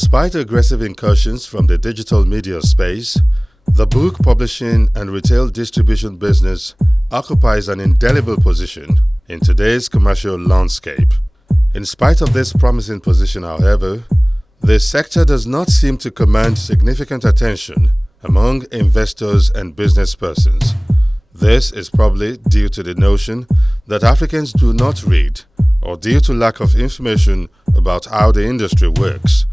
Despite aggressive incursions from the digital media space, the book publishing and retail distribution business occupies an indelible position in today's commercial landscape. In spite of this promising position, however, the sector does not seem to command significant attention among investors and business persons. This is probably due to the notion that Africans do not read, or due to lack of information about how the industry works.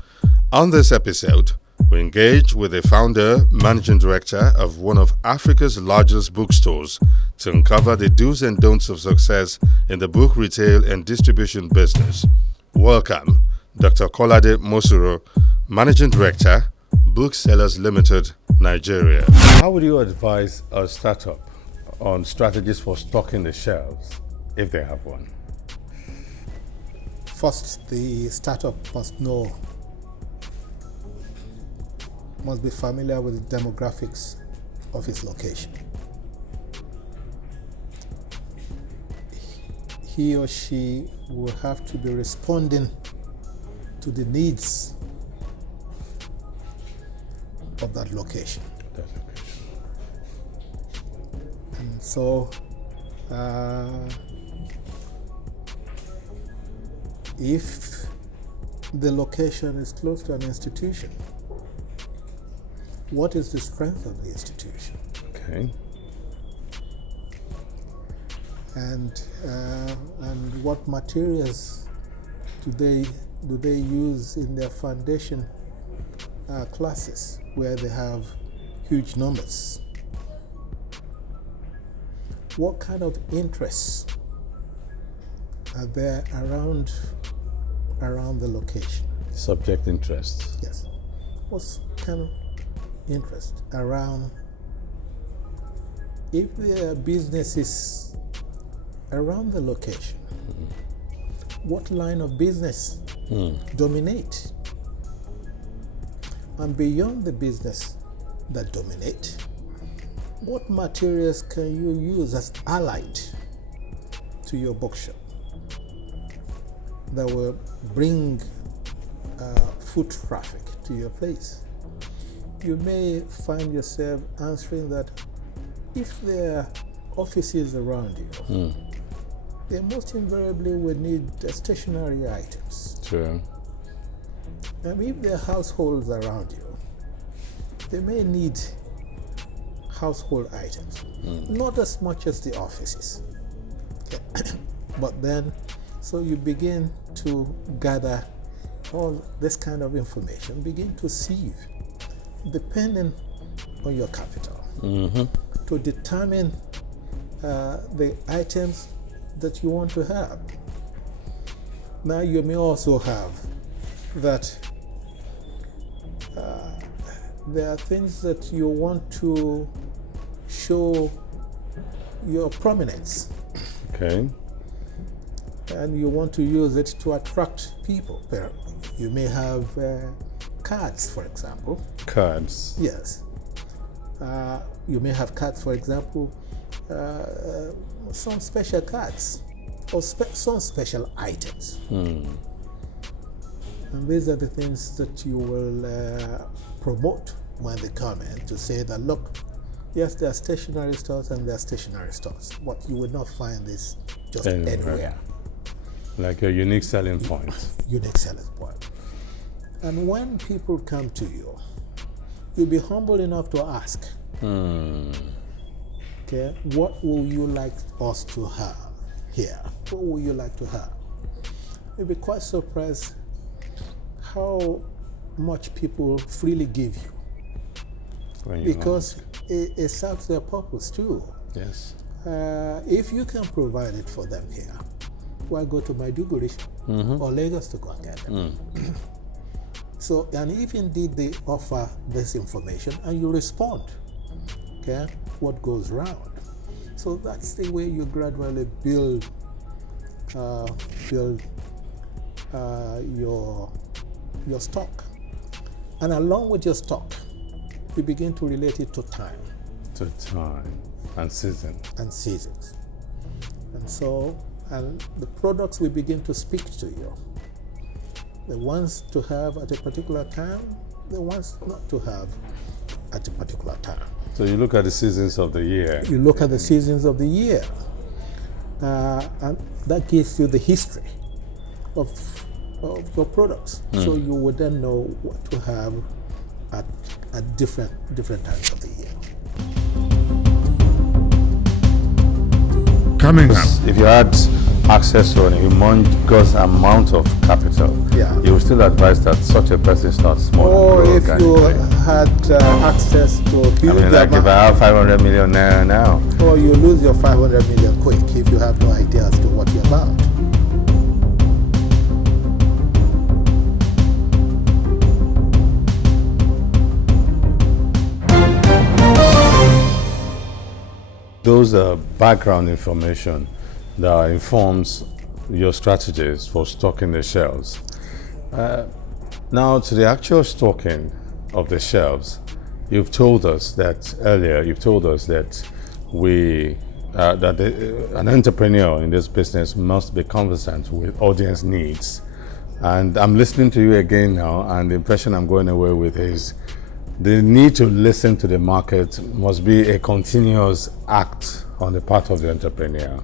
On this episode, we engage with the founder, managing director of one of Africa's largest bookstores to uncover the do's and don'ts of success in the book retail and distribution business. Welcome, Dr. Kolade Mosuro, Managing Director, Booksellers Limited, Nigeria. How would you advise a startup on strategies for stocking the shelves, if they have one? First, the startup must be familiar with the demographics of its location. He or she will have to be responding to the needs of that location. And so, if the location is close to an institution, what is the strength of the institution? Okay. And what materials do they use in their foundation classes where they have huge numbers? What kind of interests are there around the location? Subject interests. Yes. What kind of interest around? If there are businesses around the location, what line of business dominate? And beyond the business that dominate, what materials can you use as allied to your bookshop that will bring foot traffic to your place? You may find yourself answering that if there are offices around you, they most invariably will need stationery items. Sure. And if there are households around you, they may need household items, not as much as the offices. But then, so you begin to gather all this kind of information, begin to sieve, depending on your capital, to determine the items that you want to have. Now you may also have that there are things that you want to show your prominence. Okay. And you want to use it to attract people. You may have cards, for example. Cards. Yes. You may have cards, for example, some special cards or some special items. And these are the things that you will promote when they come in, to say that, look, yes, there are stationery stores and there are stationery stores, but you will not find this just anywhere. Like a unique selling point. Unique selling point. And when people come to you, you'll be humble enough to ask, okay, what will you like us to have here? What will you like to have? You'll be quite surprised how much people freely give you, because it serves their purpose too. Yes. If you can provide it for them here, why go to Maiduguri or Lagos to go and get them? So, and if indeed they offer this information and you respond, okay, what goes round? So that's the way you gradually build your stock. And along with your stock, you begin to relate it to time. To time and season. And seasons. And so, and the products will begin to speak to you. the ones to have at a particular time, the ones not to have at a particular time. So you look at the seasons of the year. You look at the seasons of the year, and that gives you the history of your products. So you would then know what to have at different times of the year. Coming up, if you had access to a humongous amount of capital, you would still advise that such a person starts small. Or if you had access to a huge like if I have 500 million naira now. Or you lose your 500 million quick if you have no idea as to what you're about. Those are background information that informs your strategies for stocking the shelves. Now to the actual stocking of the shelves, you've told us that an entrepreneur in this business must be conversant with audience needs. And I'm listening to you again now, and the impression I'm going away with is the need to listen to the market must be a continuous act on the part of the entrepreneur.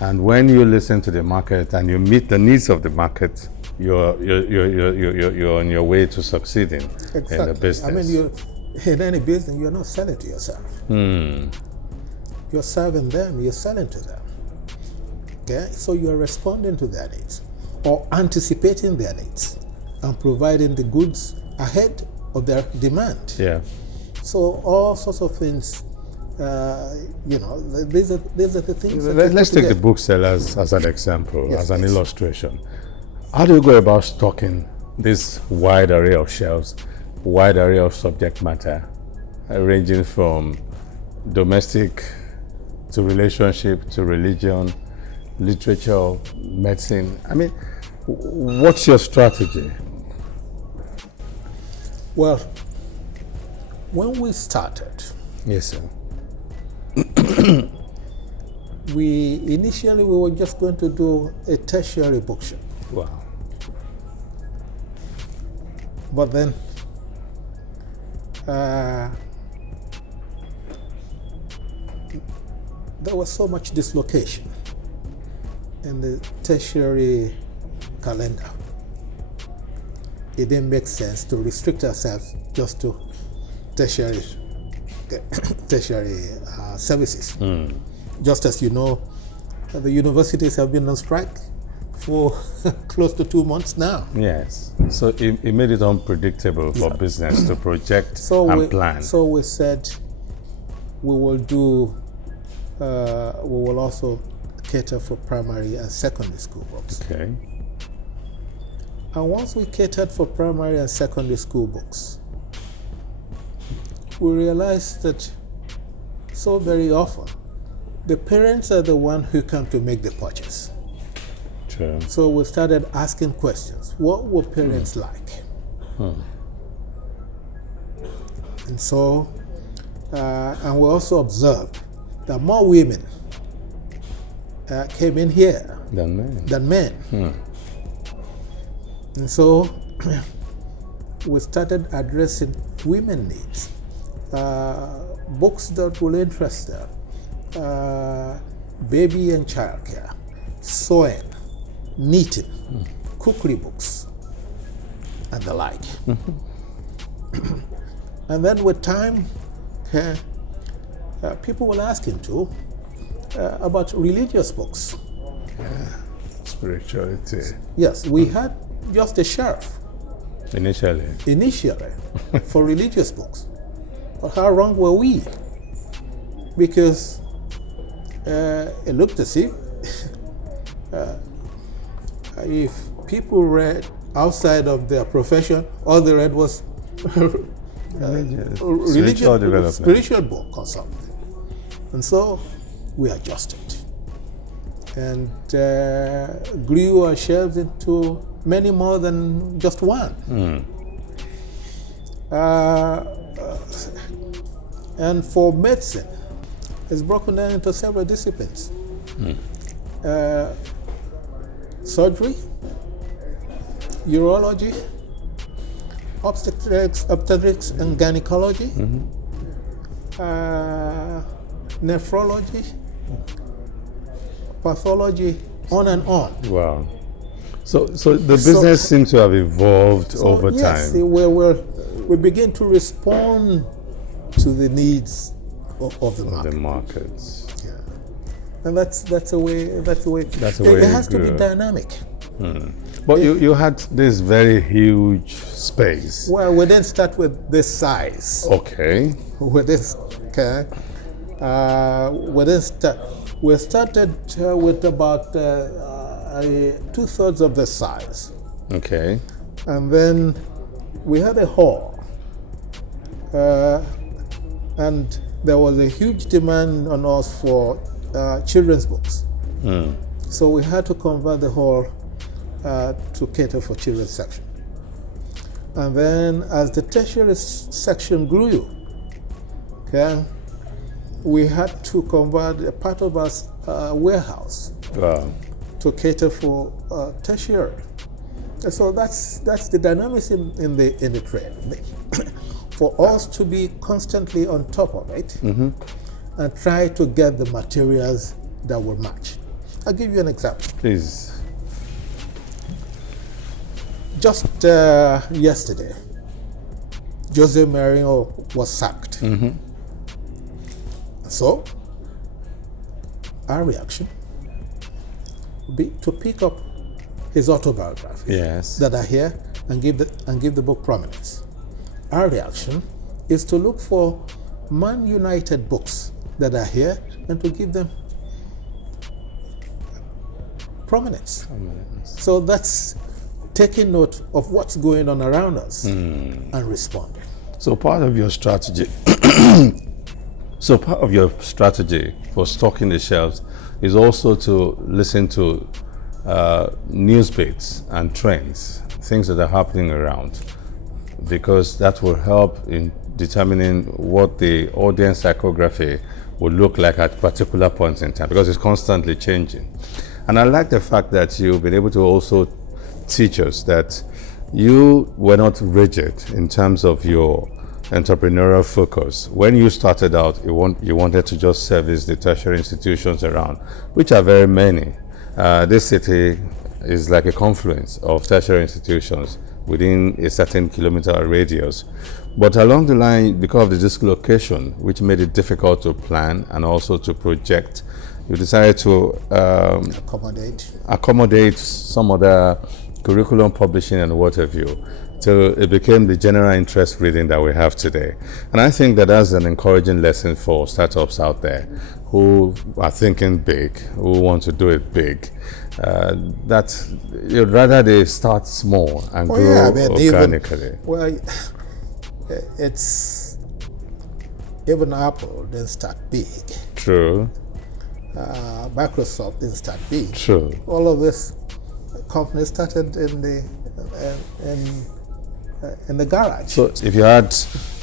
And when you listen to the market and you meet the needs of the market, you're on your way to succeeding in the business. I mean, in any business, you're not selling to yourself. You're serving them, you're selling to them. Okay? So you're responding to their needs or anticipating their needs and providing the goods ahead of their demand. Yeah. So all sorts of things, these are the things. Let's take the booksellers as an example, as an illustration. How do you go about stocking this wide array of shelves, wide array of subject matter, ranging from domestic to relationship to religion, literature, medicine? I mean, what's your strategy? Well, when we started, yes, sir. we were just going to do a tertiary bookshop. Wow. But then there was so much dislocation in the tertiary calendar. It didn't make sense to restrict ourselves just to tertiary services. Just as you know, the universities have been on strike for close to 2 months now. Yes. So it made it unpredictable for business to project and plan. So we said we will also cater for primary and secondary school books. Okay. And once we catered for primary and secondary school books, we realized that so very often the parents are the one who come to make the purchase. True. So we started asking questions. What were parents like? And so, and we also observed that more women came in here than men. And so we started addressing women needs, books that will interest them, baby and child care, sewing, knitting, cookery books, and the like. And then with time, people will ask him too about religious books. Spirituality. Yes, we had just a shelf initially for religious books. But how wrong were we? Because it looked as if people read outside of their profession, all they read was religious, spiritual book or something. And so we adjusted and grew our shelves into many more than just one. And for medicine, it's broken down into several disciplines. Surgery, urology, obstetrics and gynecology, nephrology, pathology, on and on. Wow. So the business seems to have evolved over yes, time. we begin to respond to the needs of the market. The markets. Yeah. And that's the way. It has to be dynamic. But you had this very huge space. Well, we didn't start with this size. Okay. We started with about 2/3 of the size. Okay. And then we had a hall. And there was a huge demand on us for children's books. So we had to convert the hall to cater for children's section. And then as the tertiary section grew, we had to convert a part of our warehouse to cater for tertiary. So that's the dynamism in the trade. For us to be constantly on top of it and try to get the materials that will match. I'll give you an example. Please. Just yesterday, Jose Mourinho was sacked. So, our reaction would be to pick up his autobiography that are here and give the book prominence. Our reaction is to look for Man United books that are here and to give them prominence. So that's taking note of what's going on around us and responding. So part of your strategy for stocking the shelves is also to listen to news bits and trends, things that are happening around, because that will help in determining what the audience psychography would look like at particular points in time, because it's constantly changing. And I like the fact that you've been able to also teach us that you were not rigid in terms of your entrepreneurial focus. When you started out, you wanted to just service the tertiary institutions around, which are very many. This city is like a confluence of tertiary institutions within a certain kilometer radius. But along the line, because of the dislocation, which made it difficult to plan and also to project, you decided to accommodate some other curriculum publishing and what have you, till it became the general interest reading that we have today. And I think that that's an encouraging lesson for startups out there who are thinking big, who want to do it big. That you'd rather they start small and grow organically. It's even Apple didn't start big. True. Microsoft didn't start big. True. All of this companies started in the garage. So if you had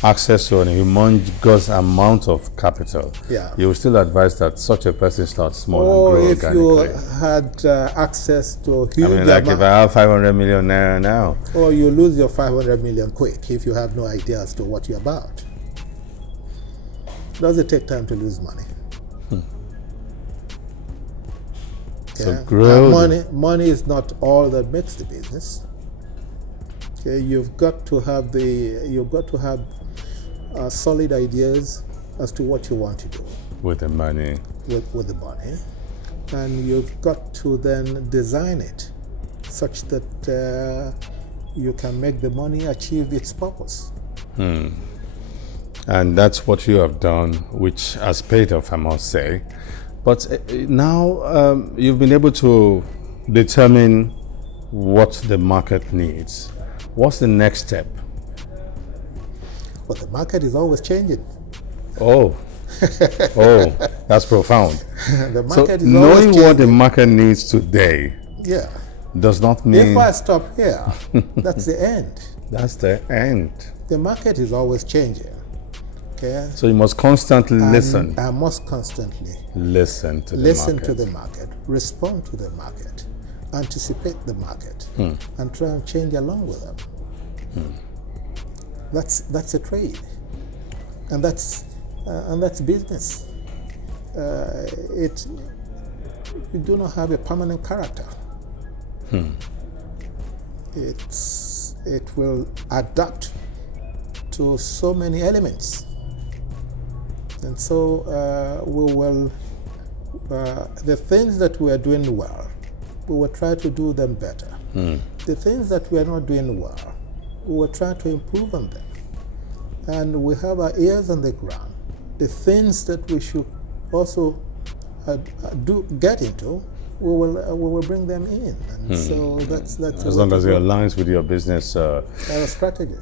access to a humongous amount of capital, you would still advise that such a person starts small and grow organically. Or if you had access to a huge if I have 500 million naira now. Or you lose your 500 million quick if you have no idea as to what you're about. Does it take time to lose money? So grow. Money is not all that makes the business. Okay, you've got to have solid ideas as to what you want to do with the money. With the money, and you've got to then design it such that you can make the money achieve its purpose. And that's what you have done, which has paid off, I must say. But now you've been able to determine what the market needs. What's the next step? Well, the market is always changing. Oh, that's profound. The market is knowing always changing. What the market needs today does not mean... If I stop here, that's the end. That's the end. The market is always changing. Okay? So you must constantly listen. I must constantly listen to the market, respond to the market, anticipate the market and try and change along with them. That's a trade, and that's business. We do not have a permanent character. It will adapt to so many elements, and so we will. The things that we are doing well, we will try to do them better. The things that we are not doing well, we will try to improve on them. And we have our ears on the ground. The things that we should also get into, we will bring them in. And so that's as long as it aligns with your business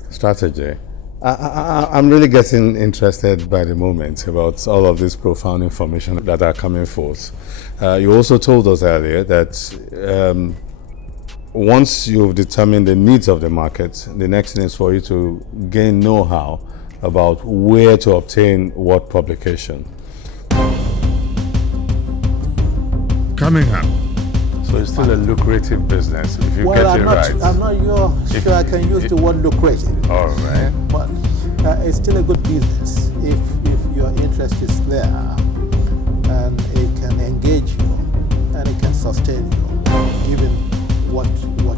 strategy. I'm really getting interested by the moment about all of this profound information that are coming forth. You also told us earlier that once you've determined the needs of the market, the next thing is for you to gain know-how about where to obtain what publication. Coming up. So it's still a lucrative business if you get it right. I'm not sure I can use the word lucrative. All right. But it's still a good business if your interest is there and it can engage you and it can sustain you, given what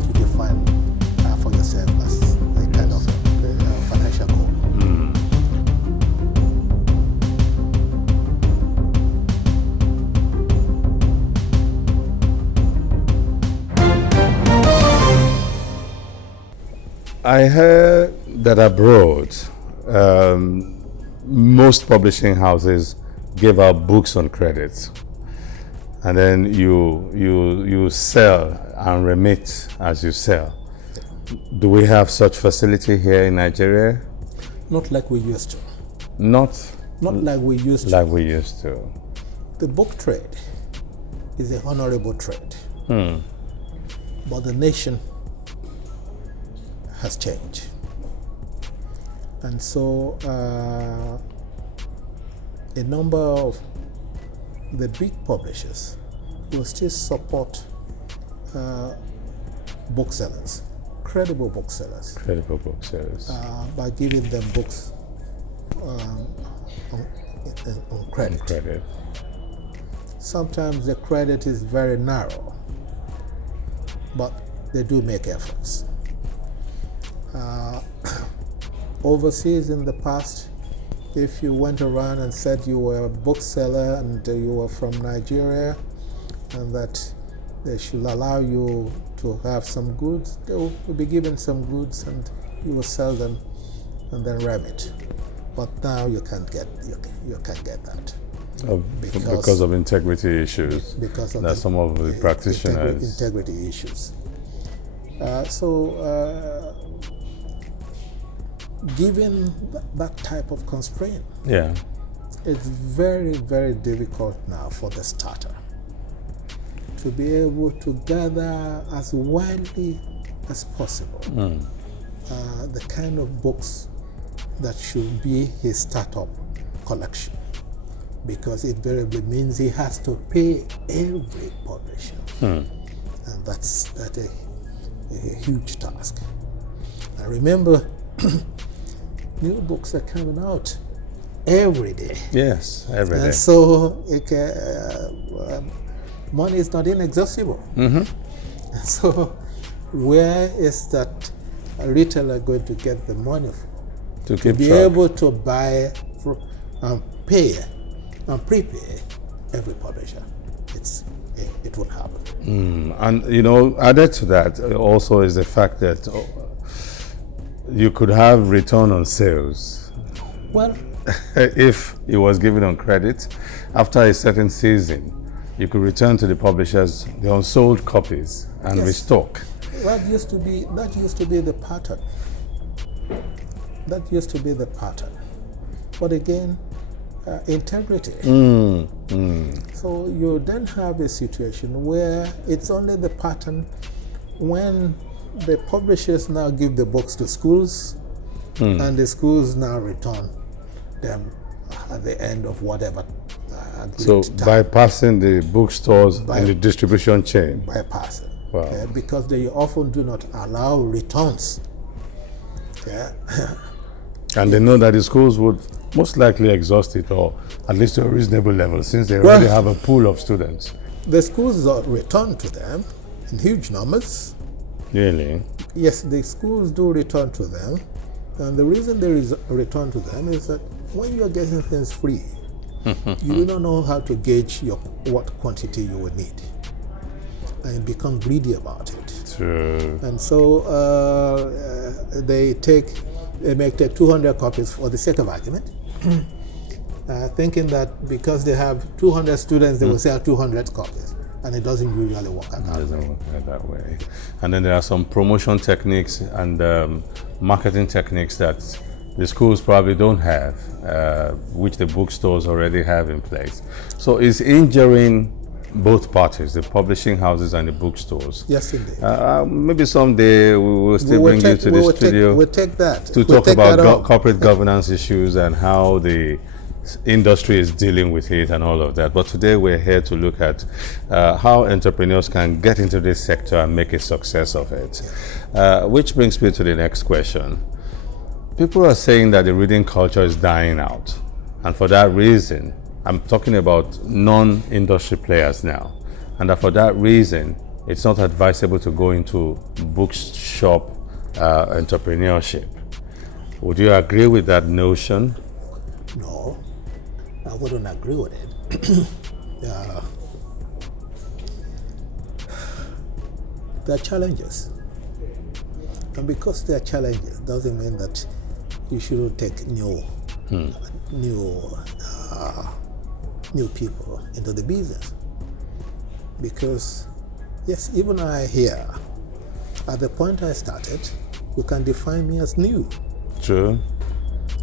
you define for yourself as a kind of financial goal. I heard that abroad, most publishing houses give out books on credit, and then you sell and remit as you sell. Do we have such facility here in Nigeria? Not like we used to. Not like we used to. Like we used to. The book trade is a honorable trade, but the nation has changed, and so a number of the big publishers will still support booksellers, credible booksellers, by giving them books on credit. Sometimes the credit is very narrow, but they do make efforts. Overseas in the past, if you went around and said you were a bookseller and you were from Nigeria and that they should allow you to have some goods, they will be given some goods and you will sell them and then remit. But now you can't get that. Because of integrity issues. Because of some of the practitioners. Integrity issues. Given that type of constraint, it's very, very difficult now for the starter to be able to gather as widely as possible the kind of books that should be his startup collection, because it invariably means he has to pay every publisher, and that's a huge task. I remember new books are coming out every day. Yes, every day. And so money is not inexhaustible. So where is that retailer going to get the money from? To be able to buy and pay and prepay every publisher? It won't happen. And added to that also is the fact that you could have return on sales. Well, if it was given on credit, after a certain season, you could return to the publishers the unsold copies and restock. That used to be the pattern. That used to be the pattern. But again, integrity. So you then have a situation where it's only the pattern when the publishers now give the books to schools, and the schools now return them at the end of whatever. So bypassing the bookstores and the distribution chain. Bypassing. Wow. Because they often do not allow returns. Yeah. And they know that the schools would most likely exhaust it, or at least to a reasonable level, since they already have a pool of students. The schools return to them in huge numbers. Really? Yes, the schools do return to them. And the reason there is a return to them is that when you're getting things free, you do not know how to gauge what quantity you will need. And you become greedy about it. True. And so they may take 200 copies for the sake of argument, thinking that because they have 200 students, they will sell 200 copies. And it doesn't usually work out that way. It doesn't work out that way. And then there are some promotion techniques and marketing techniques that the schools probably don't have, which the bookstores already have in place. So it's injuring both parties, the publishing houses and the bookstores. Yes, indeed. Maybe someday we will still bring you to the studio we'll take that. to talk about corporate governance issues and how the industry is dealing with it and all of that. But today we're here to look at how entrepreneurs can get into this sector and make a success of it. Which brings me to the next question. People are saying that the reading culture is dying out. And for that reason, I'm talking about non-industry players now. And that for that reason, it's not advisable to go into bookshop entrepreneurship. Would you agree with that notion? No, I wouldn't agree with it. There are challenges. And because there are challenges, doesn't mean that you shouldn't take new people into the business. Because, yes, even I here, at the point I started, you can define me as new. True.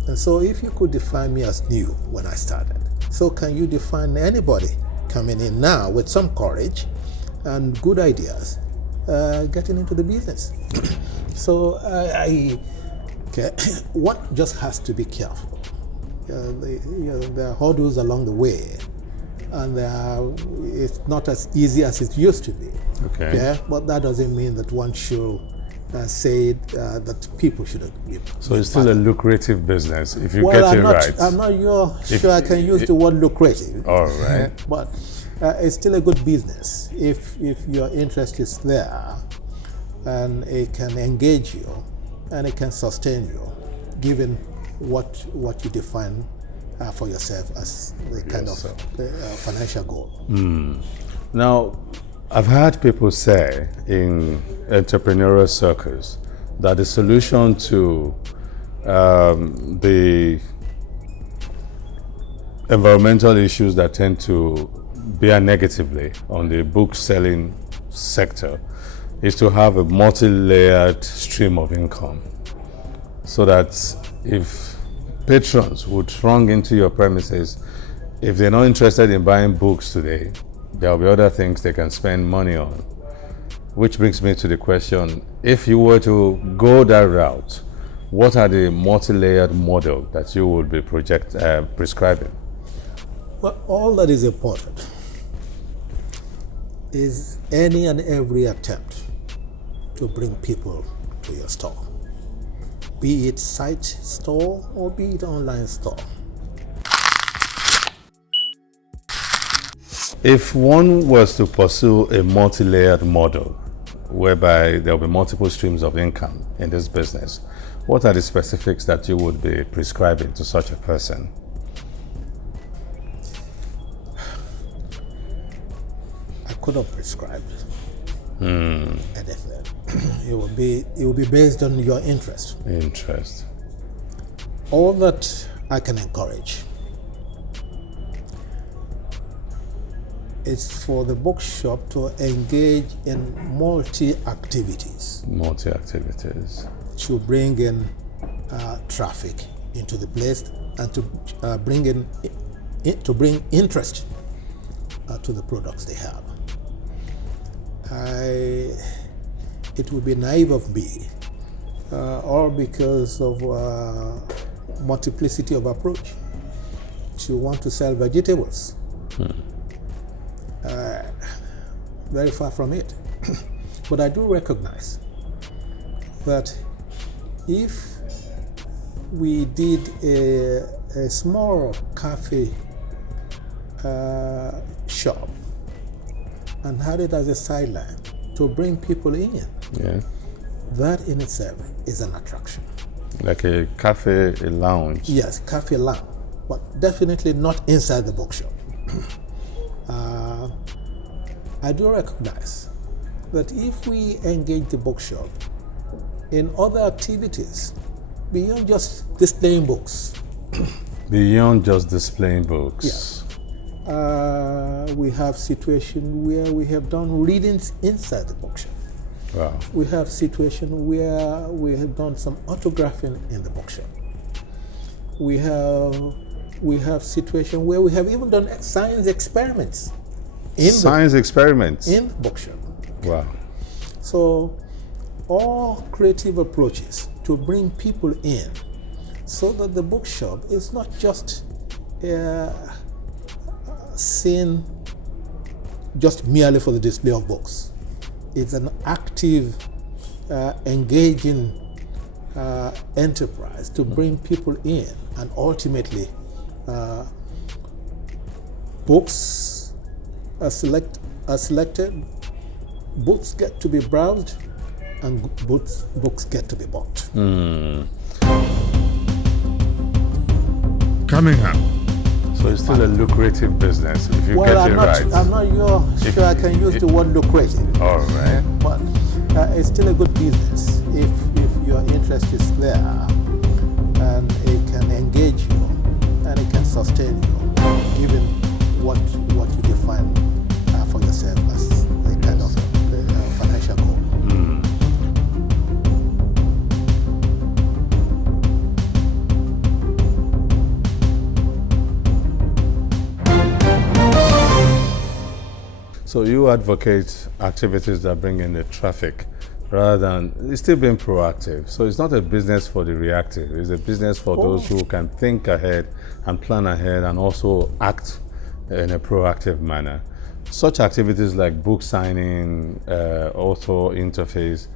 And so if you could define me as new when I started, so can you define anybody coming in now with some courage and good ideas, getting into the business? So one just has to be careful. There are hurdles along the way, and it's not as easy as it used to be. Okay. Yeah, but that doesn't mean that one should say that people should be. So it's still a lucrative business if you get it right. I'm not sure I can use the word lucrative. All right. But it's still a good business if your interest is there, and it can engage you, and it can sustain you, given what you define for yourself as the kind of financial goal. Now, I've heard people say in entrepreneurial circles that the solution to the environmental issues that tend to bear negatively on the book selling sector is to have a multi-layered stream of income, so that if patrons would throng into your premises, if they're not interested in buying books today, there will be other things they can spend money on. Which brings me to the question, if you were to go that route, what are the multi-layered model that you would be prescribing? Well, all that is important is any and every attempt to bring people to your store, be it site store or be it online store. If one was to pursue a multi-layered model whereby there will be multiple streams of income in this business, what are the specifics that you would be prescribing to such a person? I could have prescribed anything. It will be based on your interest. All that I can encourage is for the bookshop to engage in multi-activities. To bring in traffic into the place and to bring interest to the products they have. It would be naive of me, or because of multiplicity of approach, to want to sell vegetables. Very far from it. But I do recognize that if we did a small cafe shop and had it as a sideline to bring people in, Yeah. that in itself is an attraction. Like a cafe, a lounge. Yes, cafe lounge, but definitely not inside the bookshop. I do recognize that if we engage the bookshop in other activities beyond just displaying books, Beyond just displaying books. yes, we have situations where we have done readings inside the bookshop. Wow. We have situations where we have done some autographing in the bookshop. We have situations where we have even done science experiments Science experiments. in the bookshop. Wow. So all creative approaches to bring people in so that the bookshop is not just seen just merely for the display of books. It's an active, engaging enterprise to bring people in, and ultimately books are selected, books get to be browsed, and books get to be bought. Coming up. So it's still a lucrative business if you get it right. I'm not sure I can use the word lucrative. All right. But it's still a good business if your interest is there and it can engage you and it can sustain you, given what you define for yourself as a kind of financial goal. So you advocate activities that bring in the traffic rather than, it's still being proactive. So it's not a business for the reactive, it's a business for those who can think ahead and plan ahead and also act in a proactive manner. Such activities like book signing, author interface,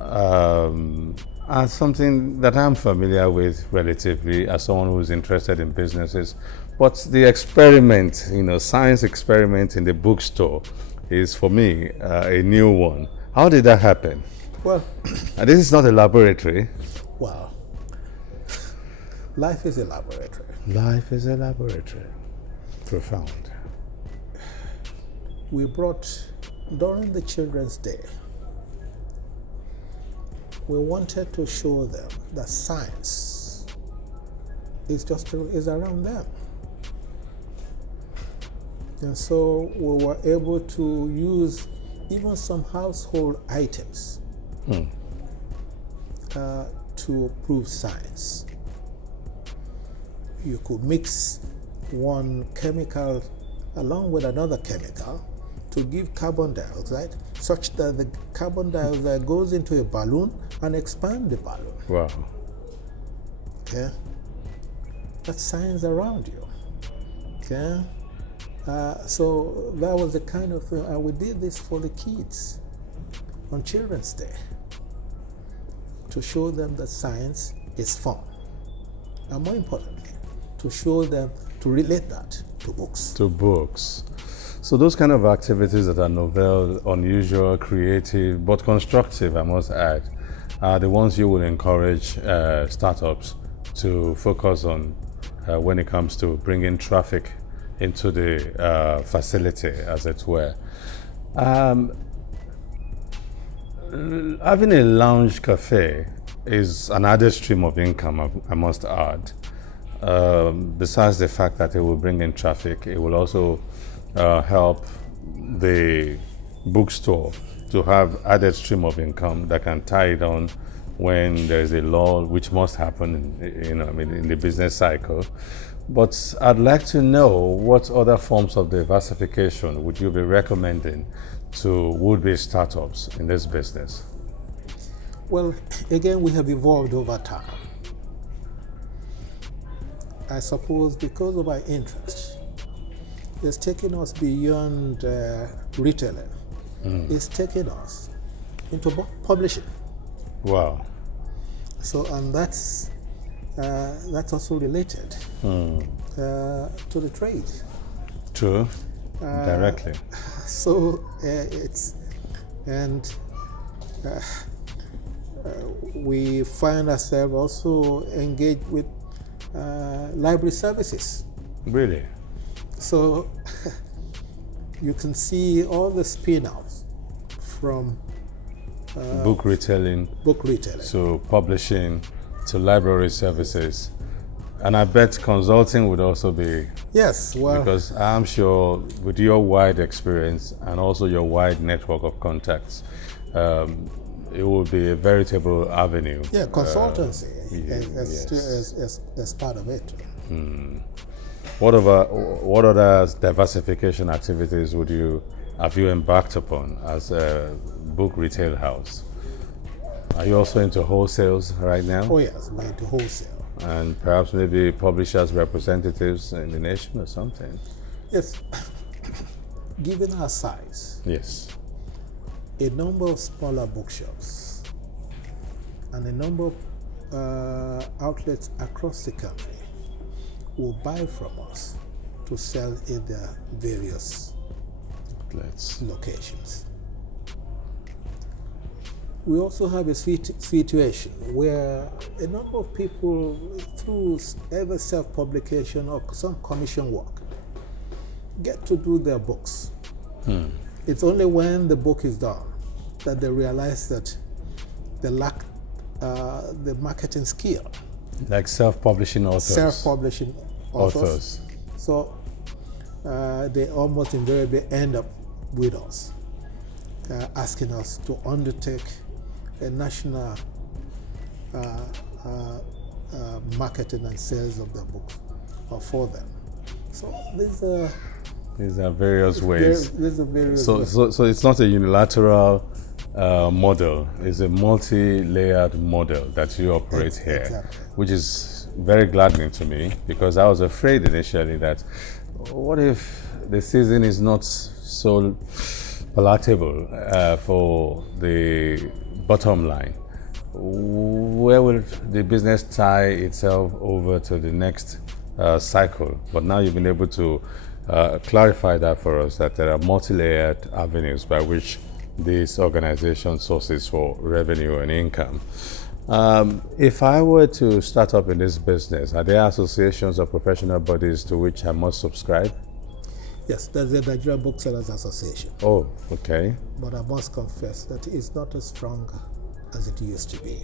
are something that I'm familiar with relatively as someone who's interested in businesses. But the experiment, science experiment in the bookstore is for me a new one. How did that happen? Well, And this is not a laboratory. well, life is a laboratory. Life is a laboratory. Profound. We brought, during the Children's Day, we wanted to show them that science is around them. And so we were able to use even some household items to prove science. You could mix one chemical along with another chemical to give carbon dioxide, such that the carbon dioxide goes into a balloon and expands the balloon. Wow. Okay? That's science around you. Okay? So that was the kind of thing, and we did this for the kids on Children's Day to show them that science is fun, and more importantly, to show them, to relate that to books. To books. So those kind of activities that are novel, unusual, creative, but constructive, I must add, are the ones you will encourage startups to focus on when it comes to bringing traffic into the facility, as it were. Having a lounge cafe is an added stream of income, I must add. Besides the fact that it will bring in traffic, it will also help the bookstore to have added stream of income that can tie it on when there's a lull, which must happen in the business cycle. But I'd like to know what other forms of diversification would you be recommending to would-be startups in this business? Well, again, we have evolved over time. I suppose because of our interest, it's taken us beyond retailing. It's taken us into book publishing. Wow. So, and that's also related to the trade. True. Directly. So we find ourselves also engaged with library services. Really? So you can see all the spin-offs from Book retailing. So publishing to library services. And I bet consulting would also be. Yes, well. Because I'm sure with your wide experience and also your wide network of contacts, it will be a veritable avenue. Yeah, consultancy yes. as part of it. What other diversification activities have you embarked upon as a book retail house? Are you also into wholesales right now? Oh yes, we're into wholesale. And perhaps maybe publishers' representatives in the nation or something? Yes. Given our size, yes, a number of smaller bookshops and a number of outlets across the country will buy from us to sell in their various locations. We also have a situation where a number of people, through either self-publication or some commission work, get to do their books. It's only when the book is done that they realize that they lack the marketing skill. Like self-publishing authors. Self-publishing authors. So they almost invariably end up with us, asking us to undertake a national marketing and sales of their book for them. So these are various ways. So it's not a unilateral model. It's a multi-layered model that you operate here, exactly. Which is very gladdening to me, because I was afraid initially that what if the season is not so palatable for the bottom line? Where will the business tie itself over to the next cycle? But now you've been able to clarify that for us, that there are multi-layered avenues by which this organization sources for revenue and income. If I were to start up in this business, are there associations or professional bodies to which I must subscribe? Yes, there's the Nigerian Booksellers Association. Oh, okay. But I must confess that it's not as strong as it used to be.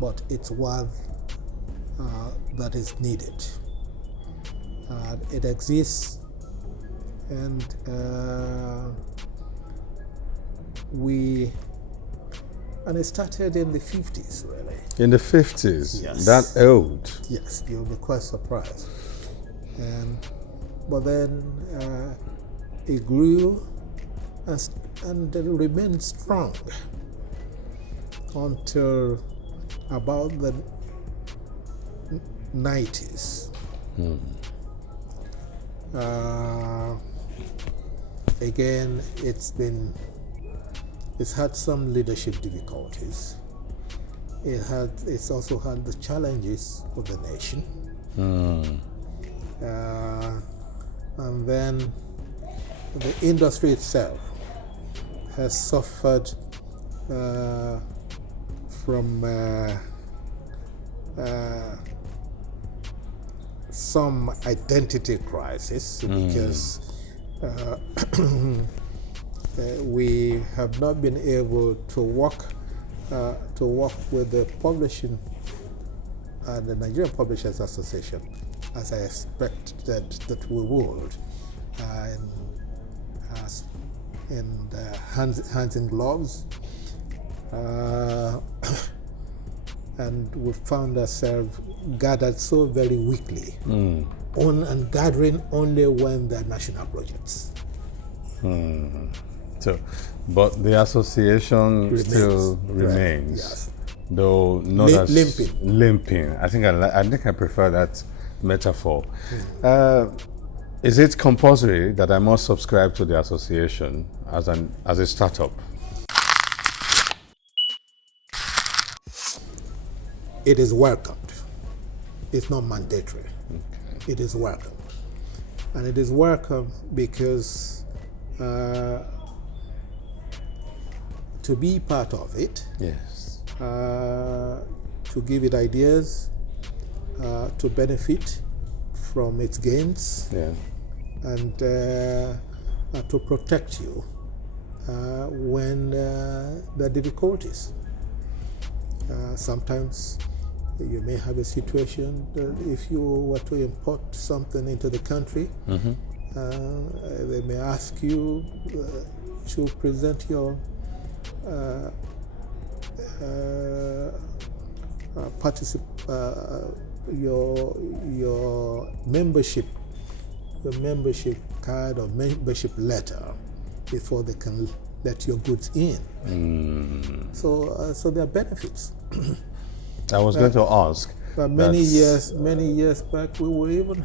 But it's one that is needed. It exists, and it started in the 50s, really. In the 50s? Yes. That old? Yes, you'll be quite surprised. But then it grew and it remained strong until about the 90s. Again, it's had some leadership difficulties. It's also had the challenges of the nation. And then the industry itself has suffered from some identity crisis, because we have not been able to work with the publishing, the Nigerian Publishers Association, as I expected that we would, in hands in gloves, and we found ourselves gathered so very weakly, and gathering only when there are national projects. So, but the association still remains, right. Yes. Though not as limping. I think I prefer that metaphor. Is it compulsory that I must subscribe to the association as a startup? it is welcomed. It's not mandatory. Okay. It is welcomed. And it is welcome because to be part of it, Yes. to give it ideas, to benefit from its gains, Yeah. and to protect you when there are difficulties. Sometimes you may have a situation that if you were to import something into the country, they may ask you to present your your membership card or membership letter before they can let your goods in. So there are benefits. I was going to ask. Many years back, we will even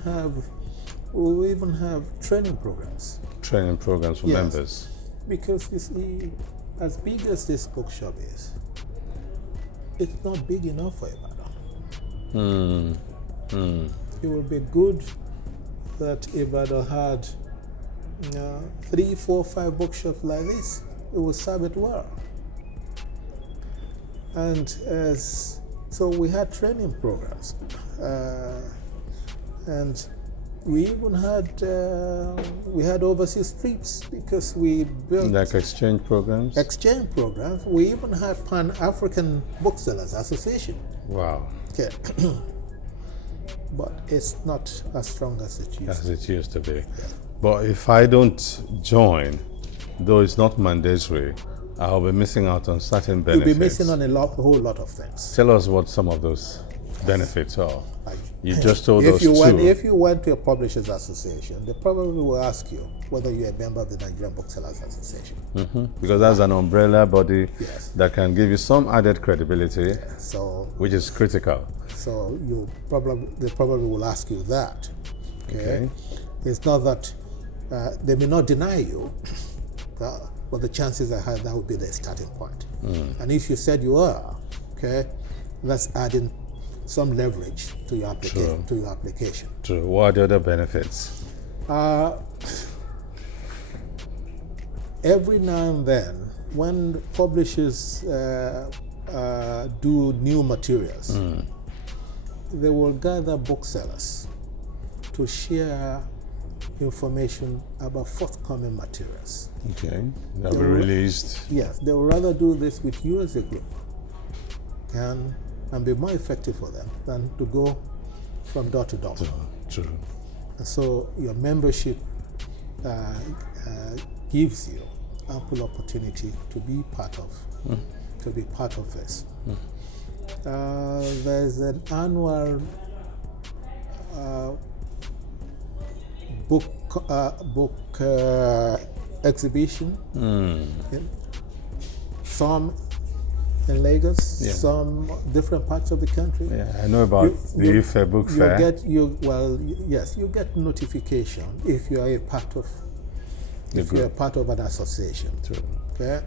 have training programs. Training programs for Yes. members. Because you see, as big as this bookshop is, it's not big enough for Ibadan. It would be good that Ibadan had 3, 4, 5 bookshops like this. It would serve it well. And so we had training programs, and we even had overseas trips because we built Like exchange programs? exchange programs. We even had Pan-African Booksellers Association. Wow. Okay. But it's not as strong as it used As to. it used to be. But if I don't join, though it's not mandatory, I'll be missing out on certain You'll benefits. be missing on a whole lot of things. Tell us what some of those benefits are. You just told If us you went, two. if you went to a publishers association, they probably will ask you whether you're a member of the Nigerian Booksellers Association. Because that's an umbrella body Yes. that can give you some added credibility, So which is critical. they probably will ask you that. Okay. It's not that they may not deny you, but the chances are high that would be the starting point. And if you said you are, okay, that's adding some leverage to your application. True. To your application. True. What are the other benefits? Every now and then, when publishers do new materials, they will gather booksellers to share information about forthcoming materials. Okay. They'll be released. Yes, they would rather do this with you as a group and be more effective for them than to go from door to door. True. And so your membership gives you ample opportunity to be part of this. There's an annual book exhibition. Some in Lagos, some different parts of the country. Yeah, I know about the Ife Book Fair. You get notification if you are a part of you're a part of an association. True. Okay.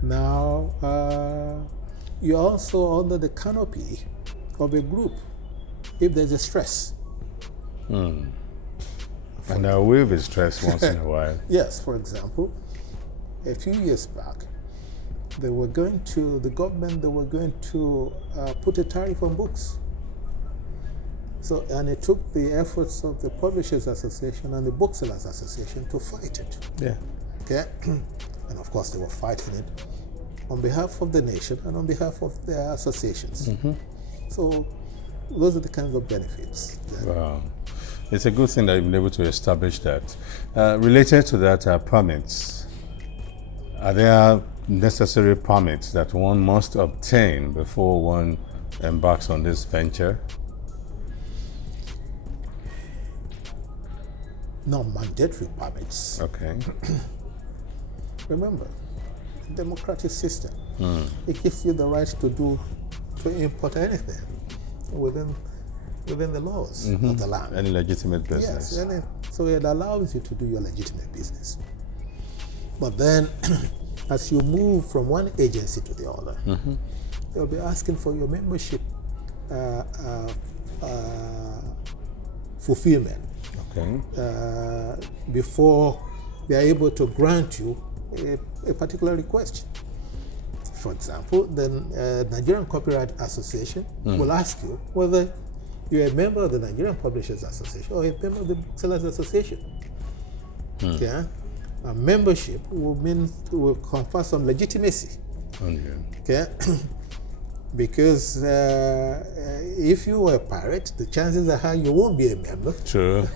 Now you're also under the canopy of a group if there's a stress. And there will be stress once in a while. Yes, for example, a few years back, the government were going to put a tariff on books. So, and it took the efforts of the Publishers Association and the Booksellers Association to fight it. Yeah. Okay? And of course, they were fighting it on behalf of the nation and on behalf of their associations. So, those are the kinds of benefits. Wow. It's a good thing that you've been able to establish that. Related to that, permits. Are there necessary permits that one must obtain before one embarks on this venture? Non-mandatory permits. Okay. Remember, democratic system. It gives you the right to import anything within the laws of the land. Any legitimate business. Yes, so it allows you to do your legitimate business. But then, as you move from one agency to the other, they'll be asking for your membership fulfillment before they are able to grant you a particular request. For example, the Nigerian Copyright Association will ask you whether you're a member of the Nigerian Publishers Association or a member of the Booksellers Association. Yeah, a membership will confer some legitimacy. Okay, because if you were a pirate, the chances are high you won't be a member. True.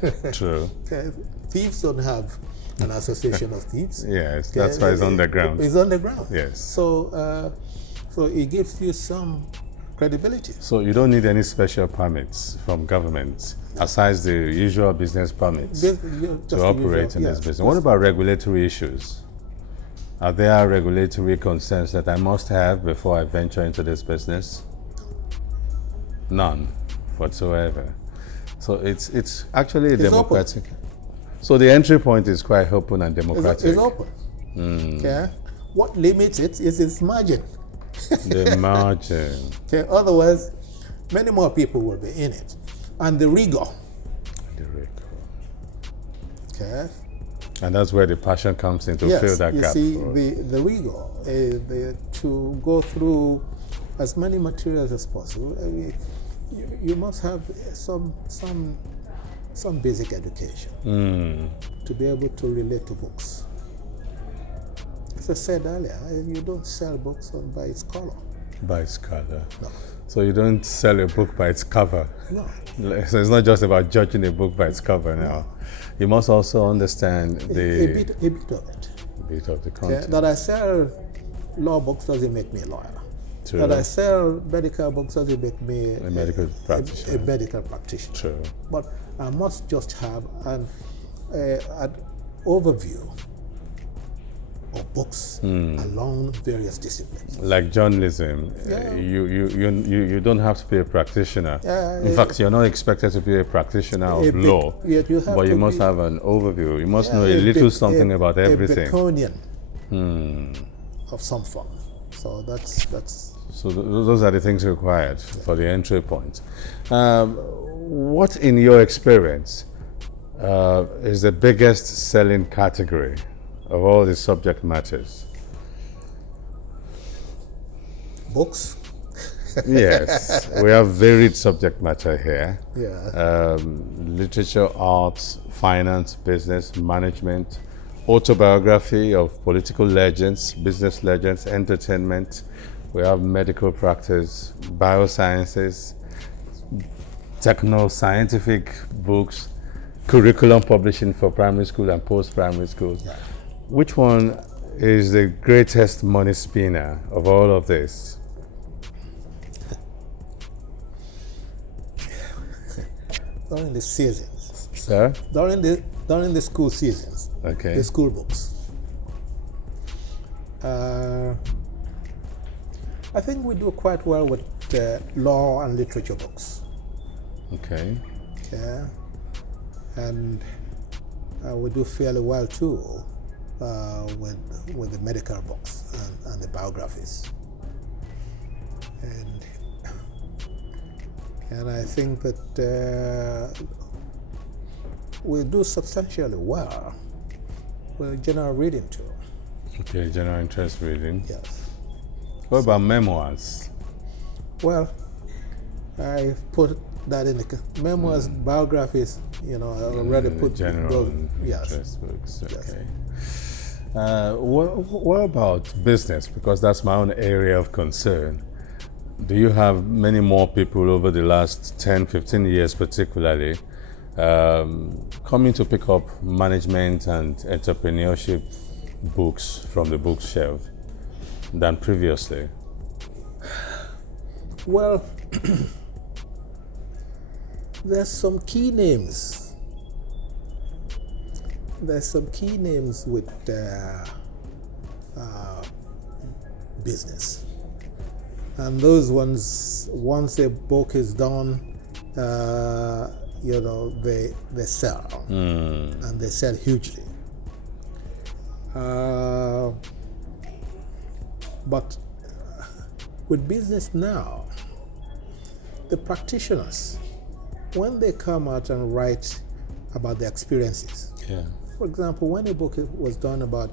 Okay? Thieves don't have an association of thieves. Yes, that's why it's underground. It's underground. Yes. So, so it gives you some credibility. So you don't need any special permits from government, aside the usual business permits, to operate in this business. What about regulatory issues? Are there regulatory concerns that I must have before I venture into this business? None whatsoever. So it's actually democratic. Open. So the entry point is quite open and democratic. It's open. Okay. What limits it is its margin. The margin. Okay. Otherwise, many more people will be in it, and the rigor. Okay. And that's where the passion comes in to fill that gap. You see, the rigor to go through as many materials as possible. I mean, you must have some basic education to be able to relate to books. As I said earlier, you don't sell books by its color. By its color. No. So you don't sell a book by its cover. No. So it's not just about judging a book by its cover now. You must also understand a bit of it. A bit of the content. Okay? That I sell law books doesn't make me a lawyer. True. That I sell medical books doesn't make me a medical practitioner. A medical practitioner. True. But I must just have an overview of books along various disciplines. Like journalism, you don't have to be a practitioner. In fact, you're not expected to be a practitioner of law, but you must have an overview. You must know a little something about everything. A Baconian of some form. So that's. So those are the things required for the entry point. What, in your experience, is the biggest selling category of all the subject matters? Books. Yes, we have varied subject matter here. Yeah. Literature, arts, finance, business, management, autobiography of political legends, business legends, entertainment. We have medical practice, biosciences, techno-scientific books, curriculum publishing for primary school and post-primary school. Yeah. Which one is the greatest money spinner of all of this? During the seasons. Sir? During the school seasons. Okay. The school books. I think we do quite well with law and literature books. Okay. Yeah. And we do fairly well too with the medical books and the biographies. And I think that we do substantially well with general reading too. Okay, general interest reading. Yes. What about memoirs? Well, I put that in the memoirs, biographies. I already put general interest books. Okay. Yes. What about business? Because that's my own area of concern. Do you have many more people over the last 10, 15 years particularly coming to pick up management and entrepreneurship books from the bookshelf than previously? Well, there's some key names. There's some key names with business. And those ones, once a book is done, they sell. And they sell hugely. But With business now, the practitioners, when they come out and write about their experiences, Yeah. for example, when a book was done about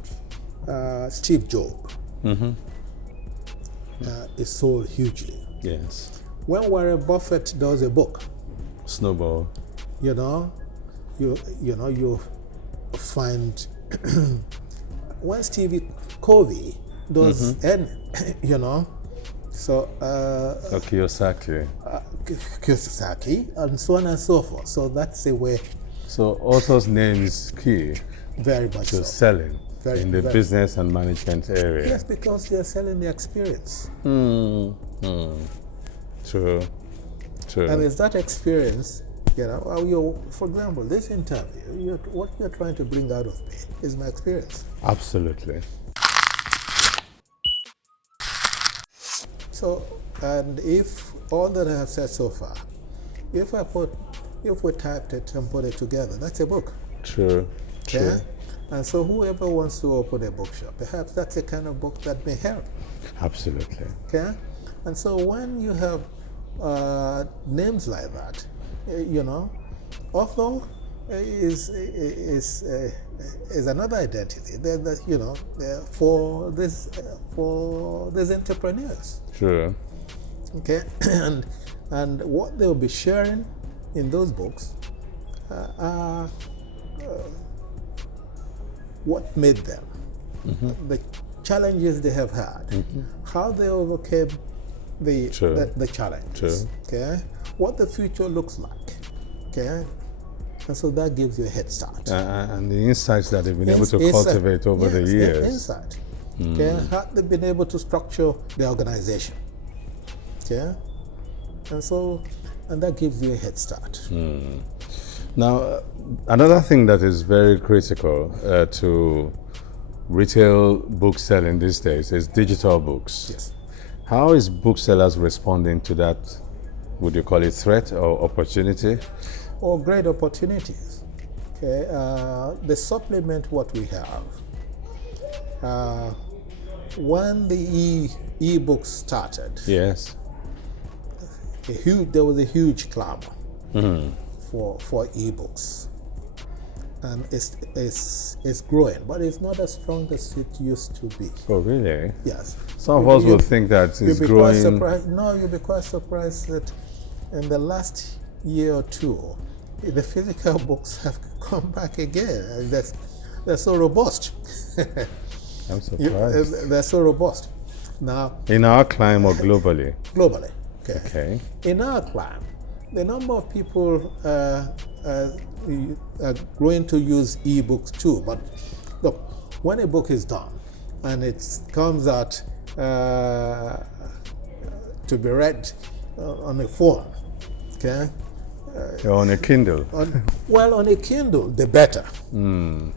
Steve Jobs, it sold hugely. Yes. When Warren Buffett does a book, Snowball. you find when Stevie Covey does, so Kiyosaki. Kiyosaki, and so on and so forth. So that's the way. So author's name is key Very much to so. selling in the very. business and management area. Yes, because they're selling the experience. True. And it's that experience, for example, this interview, what you're trying to bring out of me is my experience. Absolutely. So, and if all that I have said so far, if we typed it and put it together, that's a book. True. Yeah? And so whoever wants to open a bookshop, perhaps that's the kind of book that may help. Absolutely. Okay? And so when you have names like that, author is another identity for these entrepreneurs. True. Okay, and what they'll be sharing in those books are what made them, the challenges they have had, how they overcame the challenges. True. Okay, what the future looks like. Okay, and so that gives you a head start. And the insights that they've been able to cultivate over the years. Insight. Okay, how they've been able to structure the organization. Okay, and that gives you a head start. Now, another thing that is very critical to retail book selling these days is digital books. Yes. How is booksellers responding to that? Would you call it threat or opportunity? Or great opportunities. Okay, they supplement what we have. When the e-books started, Yes. there was a huge clamor for e-books, and it's growing, but it's not as strong as it used to be. Oh, really? Yes. Some of us will think that it's growing. You'll be quite surprised that in the last year or two, the physical books have come back again. And they're so robust. I'm surprised. They're so robust. Now, in our climate or globally? Globally. Okay. In our climate, the number of people are going to use e-books too. But look, when a book is done and it comes out to be read on a phone, okay? On a Kindle. On a Kindle, the better.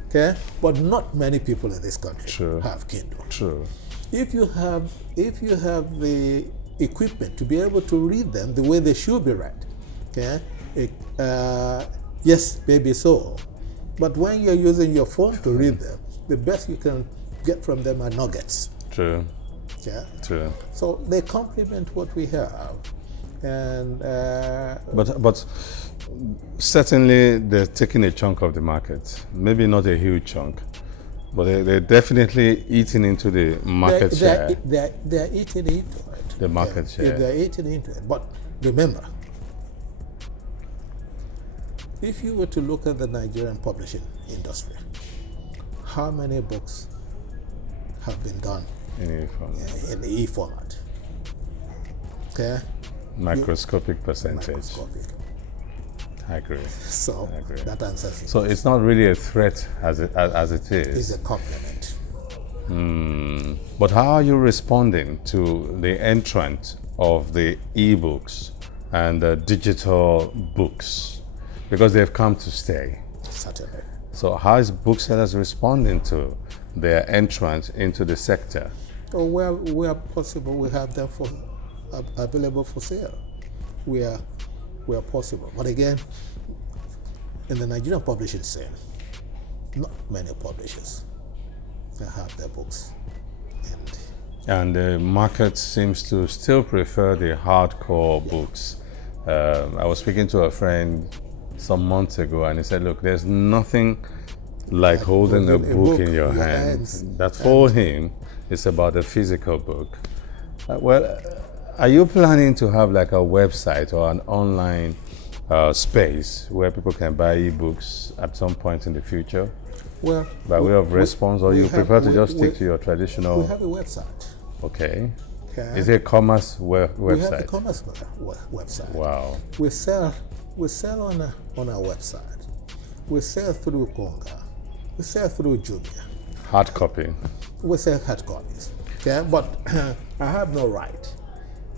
Okay, but not many people in this country have Kindle. True. If you have the equipment to be able to read them the way they should be read, okay, yes, maybe so. But when you're using your phone to read them, the best you can get from them are nuggets. True. Yeah. True. So they complement what we have. And but certainly they're taking a chunk of the market. Maybe not a huge chunk, but they're definitely eating into the market share. They're eating into it. The market share. They're eating into it. But remember, if you were to look at the Nigerian publishing industry, how many books have been done in the e-format? Okay. Microscopic percentage. Microscopic. I agree. So that answers it. So it's not really a threat as it is. It's a compliment. But how are you responding to the entrant of the e-books and the digital books? Because they've come to stay. Certainly. So how is booksellers responding to their entrance into the sector? Oh, where possible, we have them available for sale. Where possible. But again, in the Nigerian publishing scene, not many publishers have their books And the market seems to still prefer the hardcore books. I was speaking to a friend some months ago, and he said, look, there's nothing like holding a book in your hands. That for him, it's about a physical book. Are you planning to have like a website or an online space where people can buy ebooks at some point in the future? Well, by way of response, or you prefer to just stick to your traditional? We have a website. Okay. Is it a commerce website? We have a commerce website. Wow. We sell on our website. We sell through Konga. We sell through Jumia. Hard copy. We sell hard copies. Okay, but I have no right.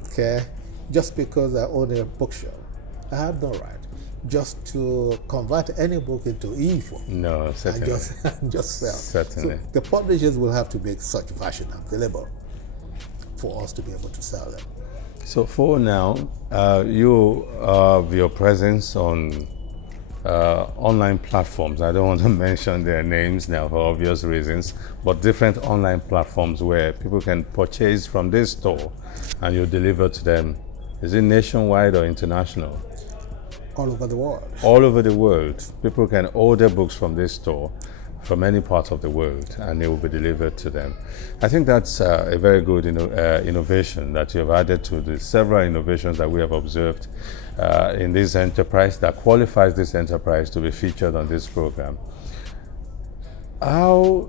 Okay, just because I own a bookshop, I have no right just to convert any book into e-book. No, certainly. And just sell. Certainly. So the publishers will have to make such version available for us to be able to sell them. So for now, you have your presence on online platforms. I don't want to mention their names now for obvious reasons, but different online platforms where people can purchase from this store and you deliver to them. Is it nationwide or international? All over the world. All over the world. People can order books from this store from any part of the world and they will be delivered to them. I think that's a very good innovation that you have added to the several innovations that we have observed in this enterprise that qualifies this enterprise to be featured on this program. How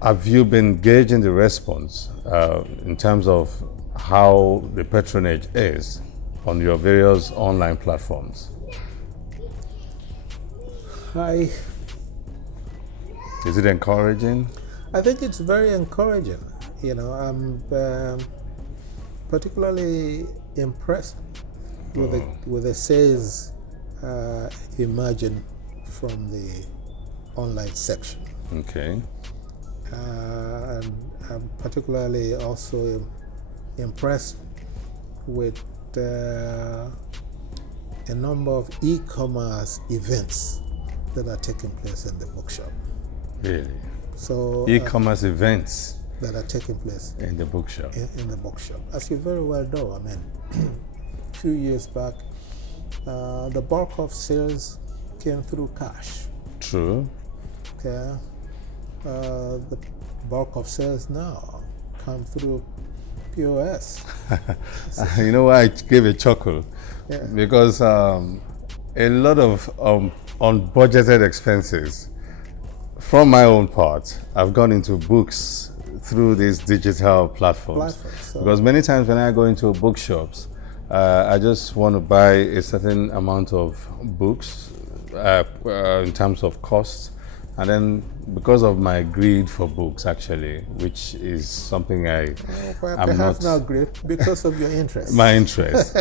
have you been gauging the response in terms of how the patronage is on your various online platforms? Is it encouraging? I think it's very encouraging. You know, I'm particularly impressed with the sales emerging from the online section. Okay. And I'm particularly also impressed with a number of e-commerce events that are taking place in the bookshop. Really? So e-commerce events that are taking place in the bookshop. In the bookshop. As you very well know, I mean, a few years back, the bulk of sales came through cash. True. Okay. The bulk of sales now come through POS. You know why I gave a chuckle? Yeah. Because a lot of unbudgeted expenses from my own part, I've gone into books through these digital platforms. Because many times when I go into bookshops, I just want to buy a certain amount of books in terms of costs. And then because of my greed for books, actually, which is something I'm not greed, because of your interest. My interest.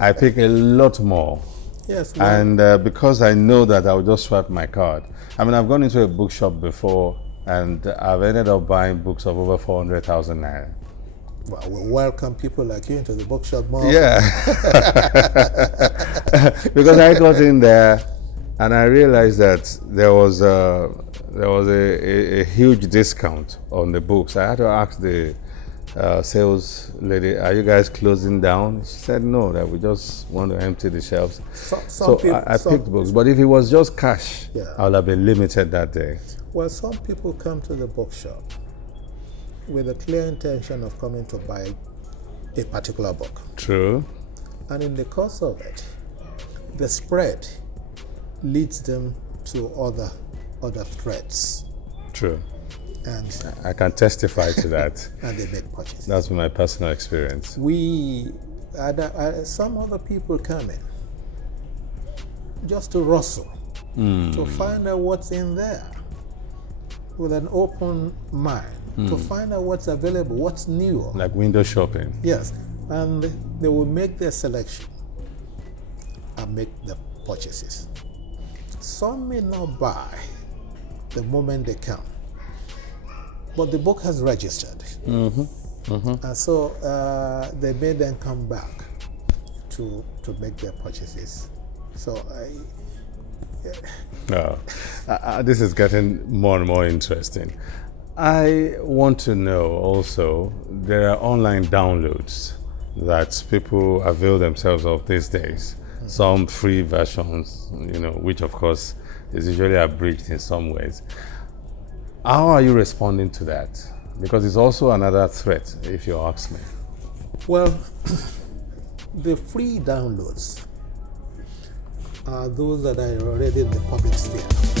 I pick a lot more. Yes. Well, and because I know that I'll just swipe my card. I mean, I've gone into a bookshop before and I've ended up buying books of over 400,000 naira. Well, we welcome people like you into the bookshop more. Yeah. Because I got in there and I realized that there was a huge discount on the books. I had to ask the sales lady, are you guys closing down? She said no, that we just want to empty the shelves. I picked books, but if it was just cash, I would have been limited that day. Well, some people come to the bookshop with a clear intention of coming to buy a particular book. True. And in the course of it, the spread leads them to other threads. True. And I can testify to that. And they make purchases. That's been my personal experience. Some other people come in just to rustle, to find out what's in there with an open mind, to find out what's available, what's new. Like window shopping. Yes, and they will make their selection and make the purchases. Some may not buy the moment they come, but the book has registered. And so they may then come back to make their purchases. So this is getting more and more interesting. I want to know also, there are online downloads that people avail themselves of these days. Some free versions, which of course is usually abridged in some ways. How are you responding to that? Because it's also another threat, if you ask me. Well, the free downloads are those that are already in the public sphere.